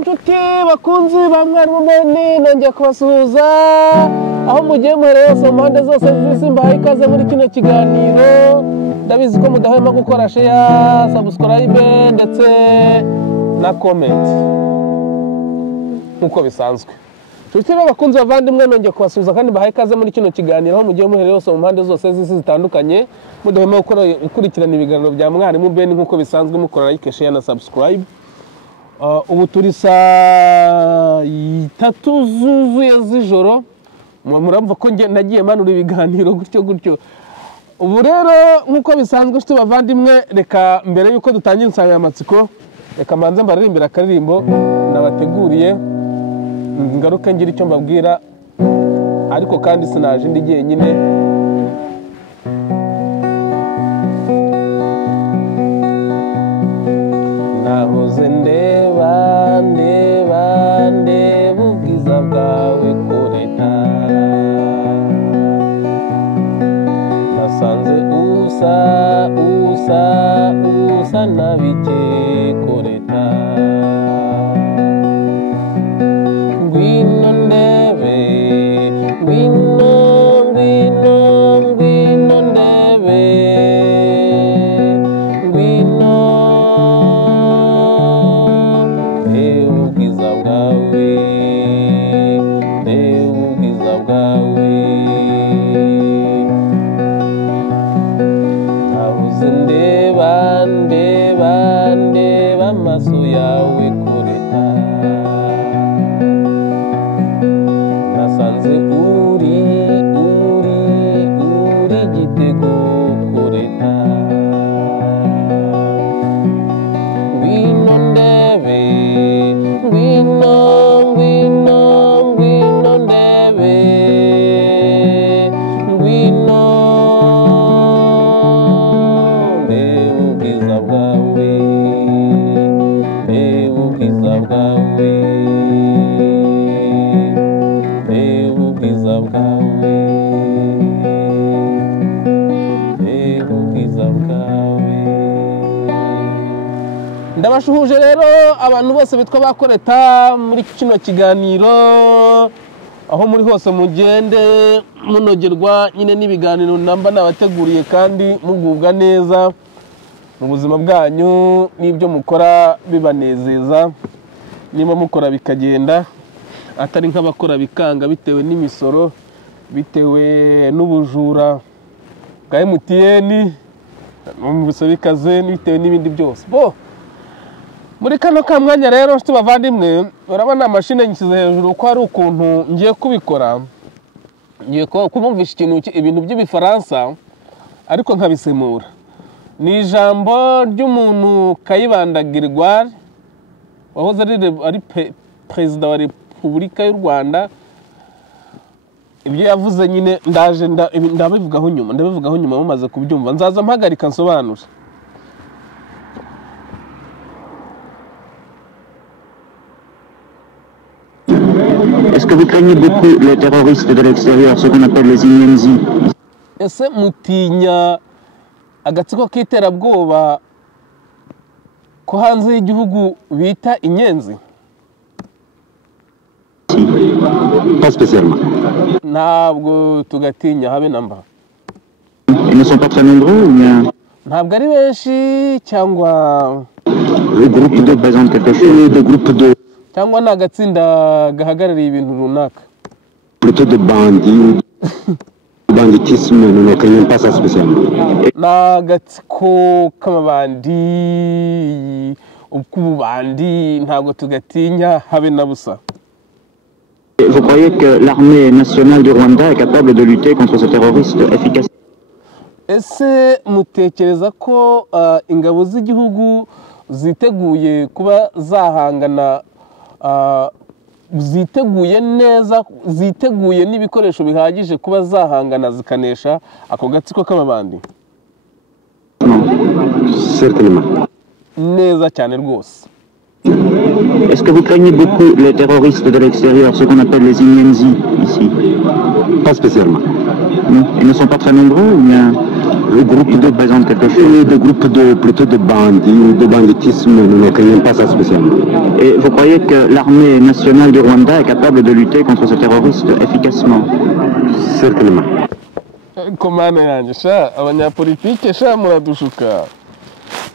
Nshuti bakunzi ba mwarimu Beni nongeye kubasuhuza aho mugiye muherereye mu mpande zose z'isi, mbahaye ikaze muri kino kiganiro. Ndabizi ko mudahwema gukora share, subscribe ndetse na comment nkuko bisanzwe. Nshuti bakunzi bavandimwe nongeye kubasuhuza kandi mbahaye ikaze muri kino kiganiro aho mugiye muherereye mu mpande zose z'isi zitandukanye, mudahwema gukurikirana ibiganiro bya mwarimu Beni nkuko bisanzwe, mukora like, share na subscribe. Ubu turi saa 3 zuzuye z'ijoro, muramva ko nagiye manura ibiganiro gutyo. Ubu rero nkuko bisanzwe nshuti bavandimwe, reka mbere yuko dutangira insanganyamatsiko reka manze mbaririmbira akaririmbo nabateguriye, ngaruke ngira icyo mbabwira, ariko kandi sinaje ndi jyenyine. Nahoze ndeba ubwiza bwawe kureta, nasanze usa na bike kureta. Ngwino ndebe, ngwino ndebe, ngwino ubwiza bwawe, ubwiza bwawe. Nahoze ndeba amaso yawe kureta, nasanze uri igitego kureta. Ngwino ndebe, ngwino ndebe, ngwino ubwiza bwawe, ubwiza bwawe, ubwiza bwawe, ubwiza bwawe. Ndabashuhuje rero abantu bose bitwa bakoreta muri kino kiganiro, aho muri hose mugende munogerwa nyine n'ibiganiro namba nabateguriye, kandi mugubwa neza mu buzima bwanyu, n'ibyo mukora bibanezeza, niba mukora bikagenda, atari nk'abakora bikanga bitewe n'imisoro, bitewe n'ubujura bwa MTN, mu bisabikaze, bitewe n'ibindi byose. Muri kano ka mwanya rero nshuti bavandimwe, urabona mashine nshyize hejuru ko hari ukuntu ngiye kubikora, ngiye kumumvisha ibintu by'ibifaransa ariko nkabisemura. Ni ijambo ry'umuntu Kayibanda Grégoire, wahoze ari perezida wa Repubulika y'u Rwanda. Ibyo yavuze nyine ndabivugaho nyuma mumaze kubyumva, nzaza mpagarika nsobanura. Est-ce que vous craignez beaucoup les terroristes de l'extérieur, ce qu'on appelle les Inyenzi? Ese mutinya agatsiko k'iterabwoba ko hanze y'igihugu bita inyenzi? Pas spécialement. Ntabwo tugatinya habe namba. Ils ne sont pas très nombreux ou bien? Ntabwo ari benshi, cyangwa Le groupe 2 présente quelque chose, le groupe 2 cyangwa nagatsinda gahagarariye ibintu runaka. plutôt de bandits, banditisme, nous ne craignons pas ça spécialement. N'agatsiko k'amabandi, ubw'ububandi ntabwo tugatinya habe na busa. Vous croyez que l'armée nationale du Rwanda est capable de lutter contre ces terroristes efficacement? Ese mutekereza ko ingabo z'igihugu ziteguye kuba zahangana, ziteguye neza, ziteguye n'ibikoresho bihagije kuba zahangana zikanesha ako gatsiko k'amabandi? Certainement. Neza cyane rwose. Est-ce que vous craignez beaucoup les terroristes de l'extérieur, ce qu'on appelle les Inyenzi ici? Pas spécialement. Non. Ils ne sont pas très nombreux ou bien? Le groupe de présente quelque chose. Des groupes plutôt de bandits, de banditisme, nous ne craignons pas ça spécialement. Et vous croyez que l'armée nationale du Rwanda est capable de lutter contre ces terroristes efficacement? Certainement. Komane yanjye sha abanyapolitike sha muradushuka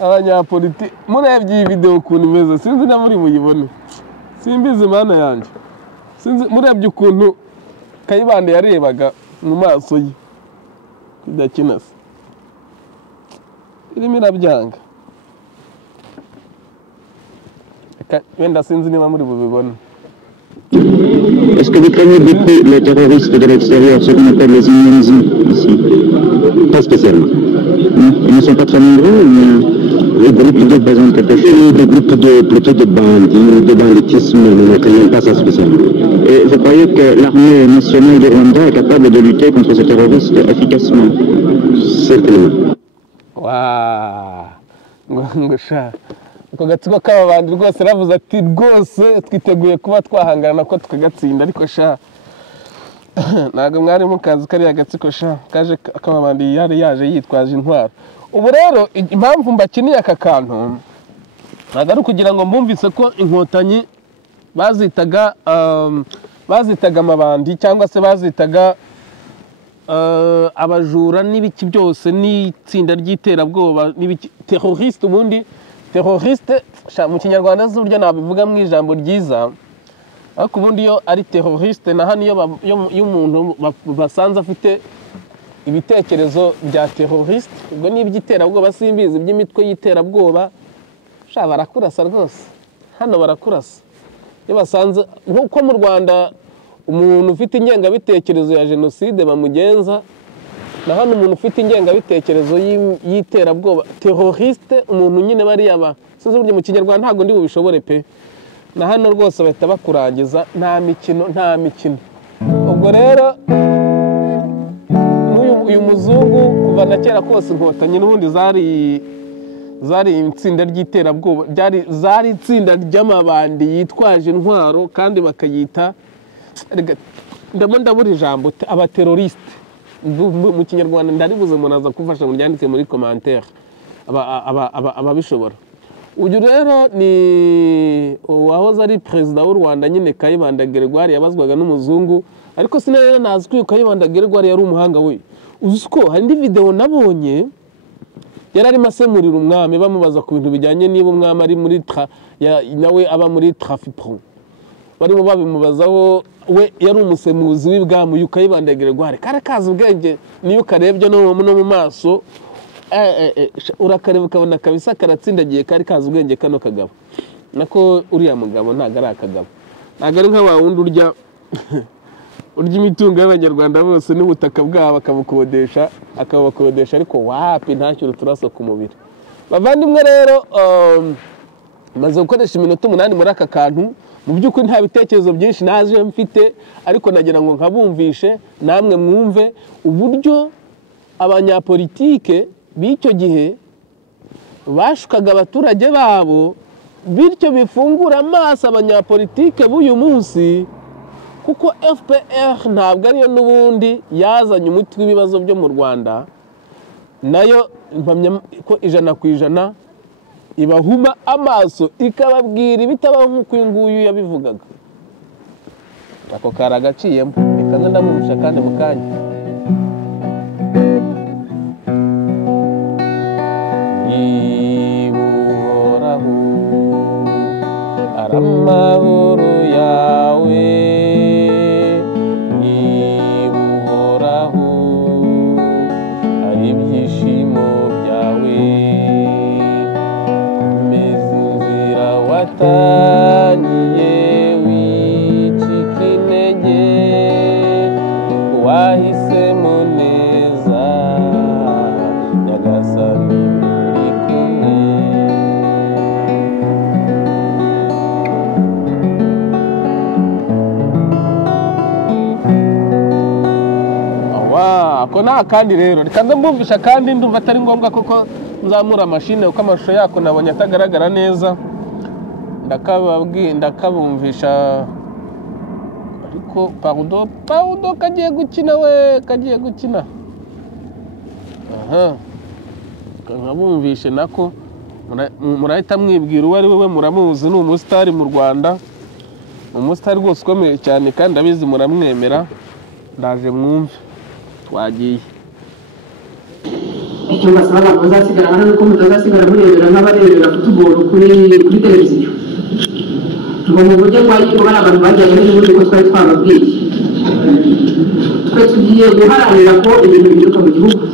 abanyapolitike murebye iyi video ukuntu imeze sinzi na muri muyibone simbizi mana yanjye sinzi murebye ukuntu Kayibanda yarebaga mu maso ye kudakinasa irimo irabyanga wenda sinzi niba muri bubibone. Est-ce que vous craignez beaucoup les terroristes de l'extérieur, ceux qu'on appelle les immunisés ici? Pas spécialement. Ils ne sont pas très nombreux, mais les groupes de présente quelque chose. Des groupes plutôt de bandits, de banditisme, nous ne craignons pas ça spécialement. Et vous croyez que l'armée nationale du Rwanda est capable de lutter contre ces terroristes efficacement? Certainement. Ngo sha uko gatsiko k'ababandi rwose ravuze ati rwose twiteguye kuba twahangana ko tukagatsinda ariko sha ntabwo mwari mukazi kariya gatsiko sha kaje k'ababandi yari yaje yitwaje intwaro. Ubu rero impamvu mbakiniye aka kantu ntabwo ari ukugira ngo mbumvise ko inkotanyi bazitaga amabandi cyangwa se bazitaga abajura n'ibiki byose n'itsinda ry'iterabwoba n'ibiki terroriste. Ubundi terroriste mu kinyarwanda z'uburyo nabivuga mu ijambo ryiza ariko ubundi yo ari terroriste na hano iyo umuntu basanze afite ibitekerezo bya terroriste ubwo n'iby'iterabwoba simbizi by'imitwe y'iterabwoba sha barakurasa rwose hano barakurasa iyo basanze nkuko mu Rwanda umuntu ufite ingengabitekerezo ya jenoside bamugenza na hano umuntu ufite ingengabitekerezo y'iterabwoba terroriste umuntu nyine bariya ba sinzi uburyo mu kinyarwanda ntabwo ndi bubishobore pe na hano rwose bahita bakurangiza nta mikino. Ubwo rero uyu muzungu kuva na kera kose inkotanyi n'ubundi zari itsinda ry'iterabwoba zari itsinda ry'amabandi yitwaje intwaro kandi bakayita ndabura ijambo abateroriste mu kinyarwanda ndaribuze umuntu aza kumfasha mu ryandike muri commentaire ababishobora. Uyu rero ni uwahoze ari perezida w'u Rwanda nyine Kayibanda Gregoire yabazwaga n'umuzungu ariko sinari nazi ko Kayibanda Gregoire yari umuhanga we. Uzi ko hari indi video nabonye yari arimo asemurira umwami bamubaza ku bintu bijyanye niba umwami ari muri nawe aba muri Trafipro barimo babimubazaho we yari umusemuzi w'ibwami uyu Kayibanda Gregoire kare kazi ubwenge niyo karebye no mu maso urakareba ukabona kabisa karatsindagiye kari kazi ubwenge kano kagabo nako uriya mugabo ntago ari akagabo ntago ari nka wa wundi urya imitungo y'abanyarwanda bose n'ubutaka bwabo akabukodesha ariko wapi ntacyo turaso ku mubiri. Bavandimwe rero maze gukoresha iminota 8 muri aka kantu mu by'ukuri nta bitekerezo byinshi naje mfite ariko nagira ngo nkabumvishe namwe mwumve uburyo abanyapolitike b'icyo gihe bashukaga abaturage babo bityo bifungura amaso abanyapolitike b'uyu munsi kuko FPR ntabwo ariyo n'ubundi yazanye umuti w'ibibazo byo mu Rwanda nayo mpamya ko 100% ibahuma amaso ikababwira ibitabaho nk'uko uyu nguyu yabivugaga. Ako karagaciyemo bikaza ndamurusha kandi mu kanya ibuhoraho aramahoro yawe ibuhoraho ari ibyishimo byawe watangiye wicika intege wahisemo neza nyagasani muri kumwe. Ako nta kandi rero reka ndamwumvisha kandi ndumva atari ngombwa kuko nzamura mashine uko amashusho yako nabonye atagaragara neza ndakabumvisha ariko pardon kagiye gukina we kagiye gukina aha nkabumvishe nako murahita mwibwira uwo ari we muramuzi, ni umusitari mu Rwanda, umusitari rwose ukomeye cyane kandi abizi muramwemera. Ndaje mwumve, twagiye. Icyo basaba abantu bazasigara hano nuko mutazasigara murebera nk'abarebera futuboro kuri televiziyo. Ngo mu buryo bwa yuko bari abantu bajyanye n'ubundi ko twari twababwiye. Twe tugiye guharanira ko ibintu biduka mu gihugu.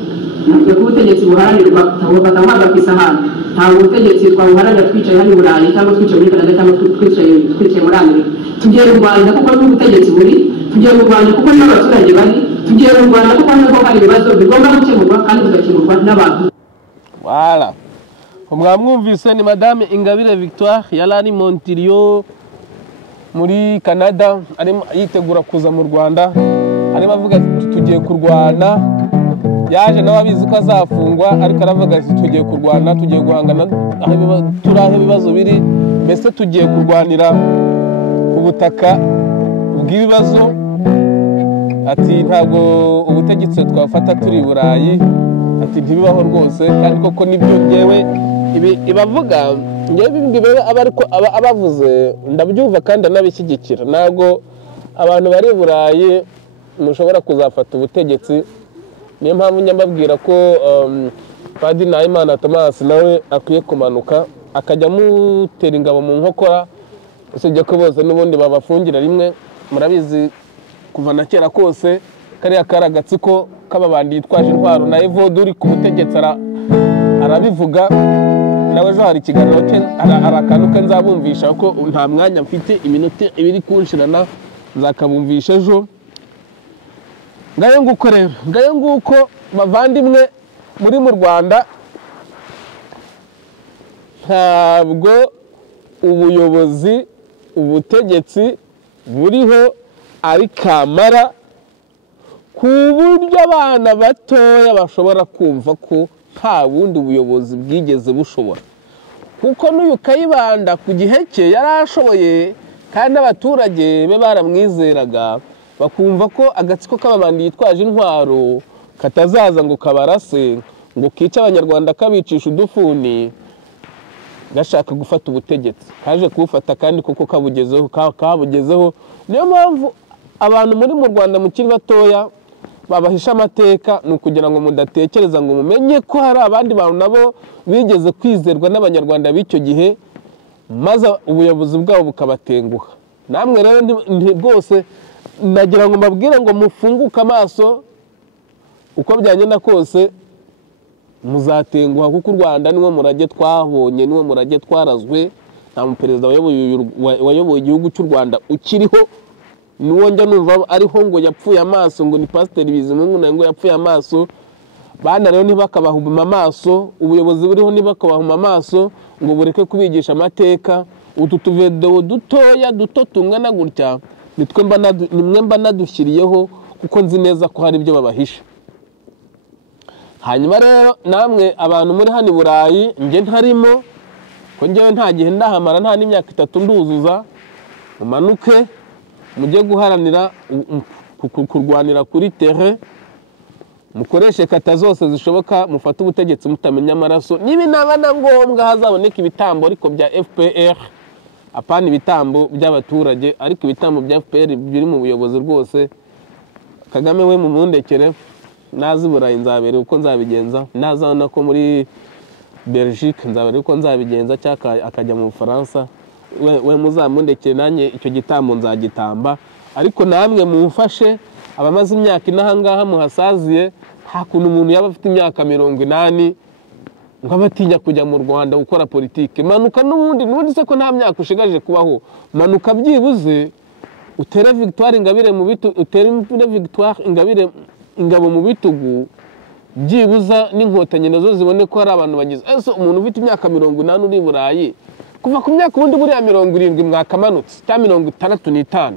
Ntabwo ko ubutegetsi buharanirwa batavuga ku isahani. Ntabwo ubutegetsi twabuharanira twicaye hano i Burayi cyangwa twicaye muri Canada cyangwa twicaye muri Amerika. Tugiye mu Rwanda kuko n'ubutegetsi buri, tugiye mu Rwanda kuko n'abaturage bari, tugiye mu Rwanda kuko nako hari ibibazo bigomba gukemurwa kandi bigakemurwa n'abantu. Voilà. Mwamwumvise ni Madame Ingabire Victoire yari Montreal muri Canada, arimo yitegura kuza mu Rwanda, arimo avuga tugiye kurwana. Yaje nawe abizi ko azafungwa, ariko aravuga ati tugiye kurwana, tugiye guhangana turahe ibibazo biri, mbese tugiye kurwanira ubutaka bw'ibibazo. Ati ntabwo ubutegetsi twafata turi Burayi, ati ntibibaho rwose, kandi koko nibyo ngewe ibavuga ngewe abavuze ndabyumva kandi anabishyigikira. Ntabwo abantu bari Burayi mushobora kuzafata ubutegetsi. Niyo mpamvu nyambabwira ko Padiri Nahimana Thomas nawe akwiye kumanuka akajya mutera ingabo mu nkokora, usibye ko bose n'ubundi babafungira rimwe. Murabizi kuva na kera kose kariya karagatsiko k'ababandi yitwaje intwaro na Evode uri ku butegetsi arabivuga. Nawe ejo hari ikiganiro cye arakantu ke nzabumvisha ko nta mwanya mfite, iminota ibiri kunshirana nzakabumvisha ejo. Ngayo nguko rero, ngayo nguko bavandimwe muri mu Rwanda, ntabwo ubuyobozi ubutegetsi buriho ari kamara ku buryo abana batoya bashobora kumva ko nta bundi buyobozi bwigeze bushobora. Kuko n'uyu Kayibanda ku gihe cye yarashoboye kandi abaturage be baramwizeraga, bakumva ko agatsiko k'ababandi yitwaje intwaro katazaza ngo kabarase ngo kice abanyarwanda kabicisha udufuni, gashaka gufata ubutegetsi. Kaje kubufata kandi koko kabugezeho. Niyo mpamvu abantu muri mu Rwanda mukiri batoya babahisha amateka, ni ukugira ngo mudatekereza ngo mumenye ko hari abandi bantu nabo bigeze kwizerwa n'abanyarwanda b'icyo gihe, maze ubuyobozi bwabo bukabatenguha. Namwe rero rwose nagira ngo mbabwire ngo mufunguke amaso, uko byagenda kose muzatenguha, kuko u Rwanda niwo murage twabonye, niwo murage twarazwe. Nta muperezida wayoboye igihugu cy'u Rwanda ukiriho, niwo njya numva ariho ngo yapfuye amaso, ngo ni Pasiteri Bizimungu nawe ngo yapfuye amaso. Bana rero ntibakabahuma amaso, ubuyobozi buriho ntibakabahuma amaso ngo bureke kubigisha amateka. Utu tuvedo dutoya duto tungana gutya nimwe mba nadushyiriyeho, kuko nzi neza ko hari ibyo babahisha. Hanyuma rero namwe abantu muri hano i Burayi, nge ntarimo, ko ngewe nta gihe ndahamara, nta n'imyaka 3 nduzuza, mumanuke mujye guharanira kurwanira kuri terrain, mukoreshe kata zose zishoboka, mufate ubutegetsi mutamenya amaraso. Nibi nabana ngombwa hazaboneka ibitambo ariko bya FPR, apana ibitambo by'abaturage, ariko ibitambo bya FPR biri mu buyobozi rwose. Kagame we mu mundekere, nazi Burayi nzabere uko nzabigenza, nazana ko muri Belgique nzabere uko nzabigenza, cyaka akajya mu Faransa. We muzamundekere nanye icyo gitambo nzagitamba. Ariko namwe mumfashe abamaze imyaka inahangaha muhasaziye, nta kuntu umuntu yaba afite imyaka 80 ngo abatinya kujya mu Rwanda gukora politike. Manuka n'ubundi se ko nta myaka ushigaje kubaho, manuka byibuze utere Victoire Ingabire mu bitugu, utere Victoire Ingabire ingabo mu bitugu, byibuza n'inkotanyi nazo zibone ko hari abantu bagize. Ese umuntu ufite imyaka 80 uri Burayi, kuva ku myaka ubundi buriya 70 mwakamanutse cyangwa 65.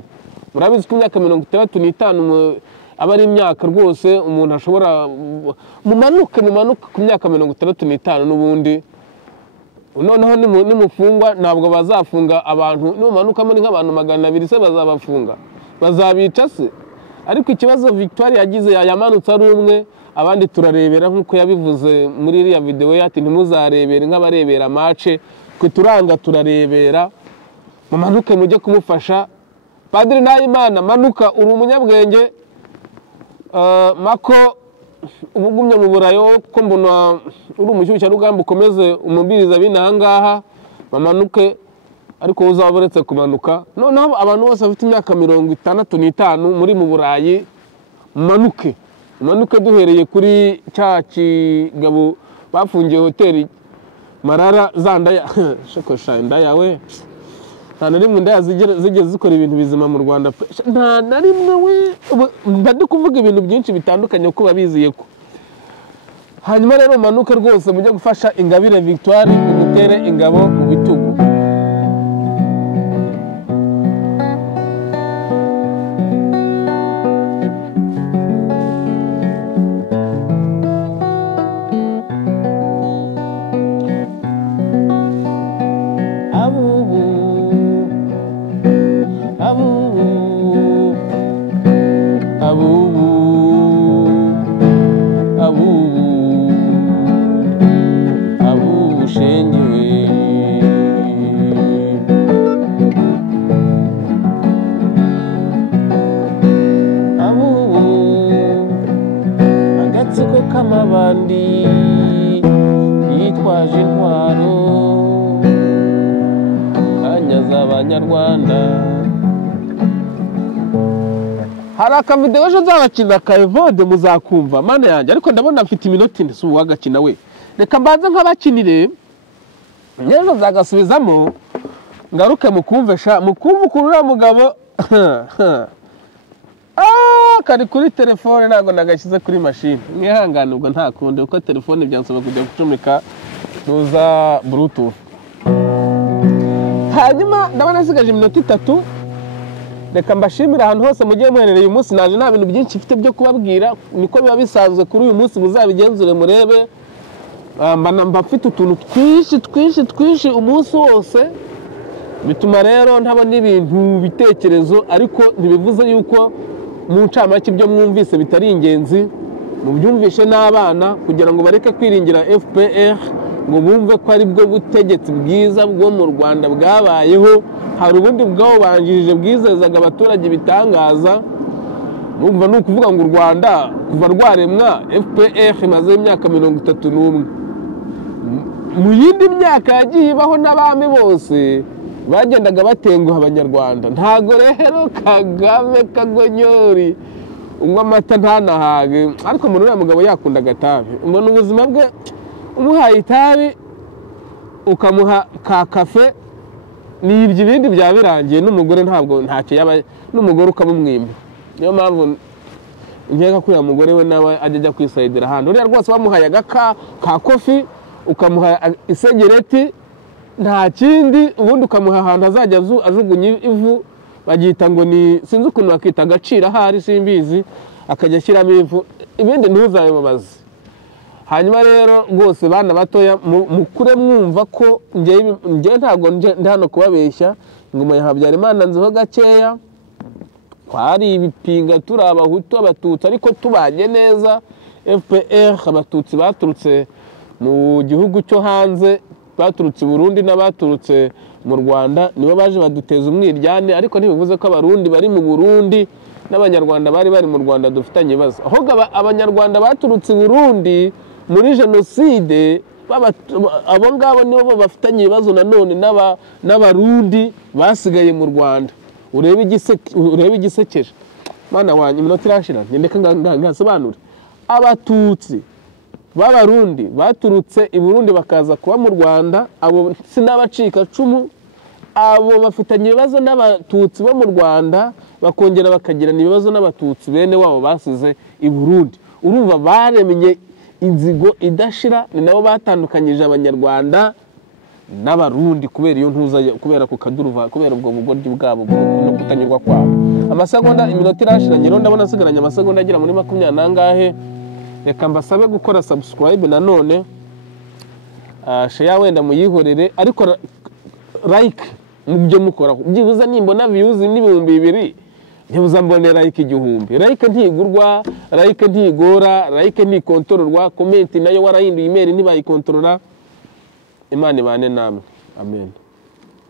Murabizi ko imyaka 65 aba ari imyaka rwose umuntu ashobora mumanuke ku myaka 65 n'ubundi. Noneho nimufungwa ntabwo bazafunga abantu, nimumanuka muri nk'abantu 200 se bazabafunga, bazabica se. ariko ikibazo Victoire yagize yamanutse ari umwe abandi turarebera nkuko yabivuze muri iriya video ati ntimuzarebere nk'abarebera match kwe turanga turarebera mumanuke mujye kumufasha Padiri Nahimana manuka uri umunyabwenge mako ubugumye mu burayo ko mbona uri umushyushya rugamba ukomeze umubiriza binahangaha bamanuke ariko uzaboretse kumanuka noneho abantu bose bafite imyaka 65 muri mu Burayi manuke duhereye kuri cya kigabo bafungiye hoteli Marara zandaya shokosha ndayawe nta narimwe ndaya zigeze zikora ibintu bizima mu Rwanda nta narimwe we ndadi kuvuga ibintu byinshi bitandukanye ko babiziye ko hanyuma rero manuke rwose mujye gufasha Ingabire Victoire umutere ingabo mu bitugu kamabandi yitwaje intwaro anyaza abanyarwanda hari akavideo ejo nzabakina ka Evode muzakumva mana yanjye ariko ndabona mfite iminota ine subu wagakina we reka mbanze nk'abakinire nyezo zagasubizamo ngaruke mukumvesha mukumvukura mugabo kari kuri telefone ntago nagashyize kuri machine mwihangane ubwo nta kunde uko telefone byansaba kujya gucomeka nuza bluetooth hanyuma ndabona sigaje iminota 3 reka mbashimira ahantu hose mugiye muherereye uyu munsi naje nta bintu byinshi mfite byo kubabwira niko biba bisanzwe kuri uyu munsi muzabigenzure murebe mba mfite utuntu twinshi umunsi wose bituma rero ntabona ibintu bitekerezo ariko ntibivuze yuko mu ncamake ibyo mwumvise bitari ingenzi mu byumvishe n'abana kugira ngo bareke kwiringira FPR ngo bumve ko ari bwo butegetsi bwiza bwo mu Rwanda bwabayeho hari ubundi bwabo banjirije bwizezaga abaturage bitangaza numva no kuvuga ngo u Rwanda kuva rwaremwa FPR imaze imyaka 31 mu yindi myaka yagiye ibaho n'abami bose bagendaga batenguha abanyarwanda ntago rero Kagame kagonyori unywa amata ntanahage ariko muri uriya mugabo yakunda agatabi umuntu ubuzima bwe umuhaye itabi ukamuha ka kafe n'ibyo ibindi byabirangiye n'umugore ntabwo ntacyo yaba n'umugore ukamumwima niyo mpamvu nkeka ko uyu mugore we nawe ajya kwisayidira ahantu uriya rwose bamuhaye agaka ka kofi ukamuha isegereti nta kindi ubundi ukamuha ahantu azajya ajugunya ivu bagita ngo ni sinzi ukuntu bakita agacira hari simbizi akajya ashyiramo ivu ibindi ntuzabibabaze hanyuma rero rwose bana batoya mukure mwumva ko ngiye ntabwo ndi hano kubabeshya ingoma ya Habyarimana nziho gakeya twari ibipinga turi abahutu abatutsi ariko tubanye neza FPR abatutsi baturutse mu gihugu cyo hanze baturutse Burundi n'abaturutse mu Rwanda nibo baje baduteza umwiryane ariko ntibivuze ko abarundi bari mu Burundi n'abanyarwanda bari mu Rwanda dufitanye ibibazo ahubwo abanyarwanda baturutse Burundi muri genocide abo ngabo nibo bafitanye ibibazo nanone n'abarundi basigaye mu Rwanda urebe igisekeje mana wanyu iminota irashira ndeka ngasobanure abatutsi b'abarundi baturutse i Burundi bakaza kuba mu Rwanda abo sinabacika cumu abo bafitanye ibibazo n'abatutsi bo mu Rwanda bakongera bakagirana ibibazo n'abatutsi bene wabo basize i Burundi urumva baremenye inzigo idashira ni nabo batandukanyije abanyarwanda n'abarundi kubera iyo ntuza kubera ku kaduruva kubera ubwo bugoryi bwabo no kutanyurwa kwabo amasegonda iminota irashira ngero ndabona sigaranya amasegonda agira muri 20 nangahe reka mbasabe gukora subscribe nanone share wenda muyihorere ariko like mubyo mukora byibuza nimbona views n'ibihumbi 2 ntibuzambonera like igihumbi. Like ntigurwa, like ntigora, like ntikontororwa, comment nayo warahinduye email ntibayikontorora. Imana ibane namwe. Amen.